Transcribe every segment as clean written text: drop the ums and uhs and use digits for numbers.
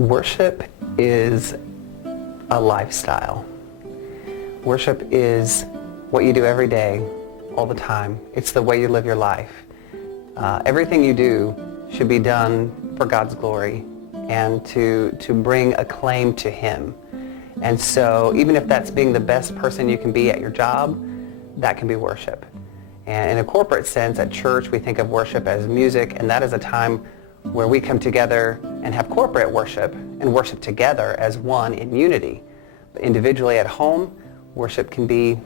Worship is a lifestyle. Worship is what you do every day, all the time. It's the way you live your life. Everything you do should be done for God's glory and to bring acclaim to Him. And so even if that's being the best person you can be at your job, that can be worship. And in a corporate sense, at church, we think of worship as music, and that is a time where we come together and have corporate worship and worship together as one in unity. But individually at home, worship can be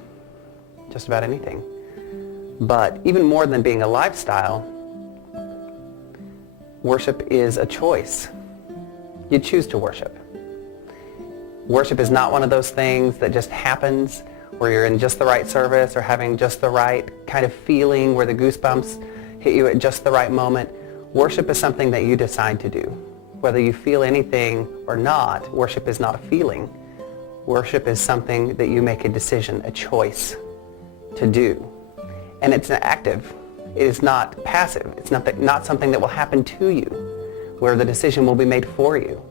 just about anything. But even more than being a lifestyle, worship is a choice. You choose to worship. Worship is not one of those things that just happens where you're in just the right service or having just the right kind of feeling where the goosebumps hit you at just the right moment. Worship is something that you decide to do. Whether you feel anything or not, worship is not a feeling. Worship is something that you make a decision, a choice to do. And it's an active. It is not passive. It's not something that will happen to you, where the decision will be made for you.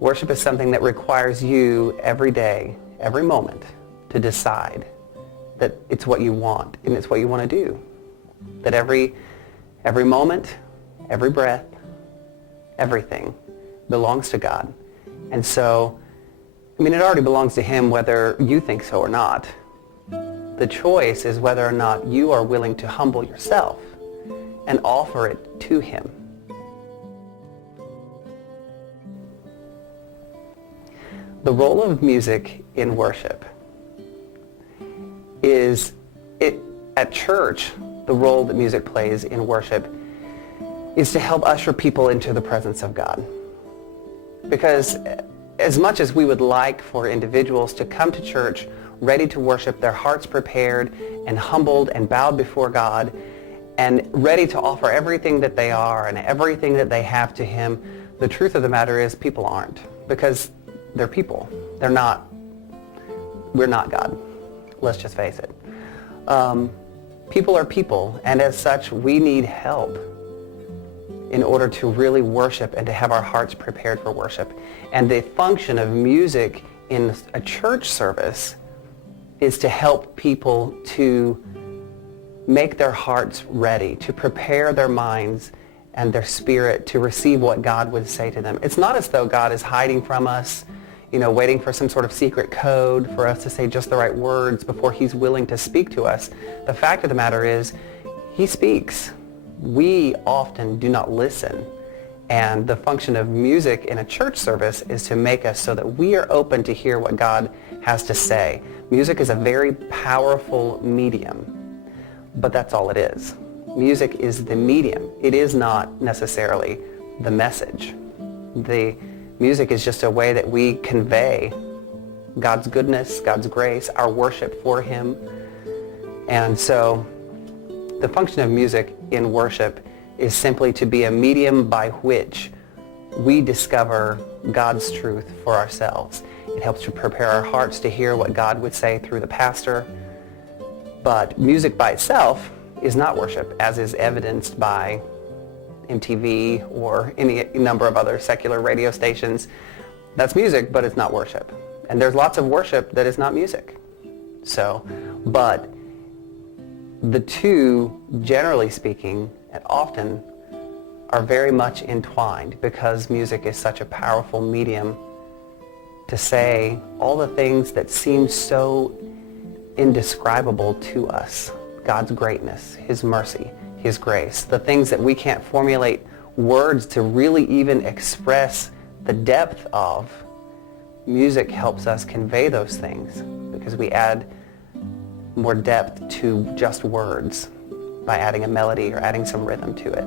Worship is something that requires you every day, every moment, to decide that it's what you want and it's what you want to do. That every moment, every breath, everything belongs to God. And so, it already belongs to Him whether you think so or not. The choice is whether or not you are willing to humble yourself and offer it to Him. The role of music in worship is, at church, the role that music plays in worship is to help usher people into the presence of God. Because as much as we would like for individuals to come to church ready to worship, their hearts prepared and humbled and bowed before God and ready to offer everything that they are and everything that they have to Him, the truth of the matter is people aren't, because they're people. We're not God. Let's just face it. People are people, and as such, we need help in order to really worship and to have our hearts prepared for worship. And the function of music in a church service is to help people to make their hearts ready, to prepare their minds and their spirit to receive what God would say to them. It's not as though God is hiding from us, waiting for some sort of secret code for us to say just the right words before He's willing to speak to us. The fact of the matter is, He speaks. We often do not listen. And the function of music in a church service is to make us so that we are open to hear what God has to say. Music is a very powerful medium, but that's all it is. Music is the medium. It is not necessarily the message. The music is just a way that we convey God's goodness, God's grace, our worship for Him. And so the function of music in worship is simply to be a medium by which we discover God's truth for ourselves. It helps to prepare our hearts to hear what God would say through the pastor. But music by itself is not worship, as is evidenced by MTV or any number of other secular radio stations. That's music, but it's not worship. And there's lots of worship that is not music. But the two, generally speaking, and often are very much entwined because music is such a powerful medium to say all the things that seem so indescribable to us. God's greatness, His mercy, His grace, the things that we can't formulate words to really even express the depth of. Music helps us convey those things because we add more depth to just words by adding a melody or adding some rhythm to it.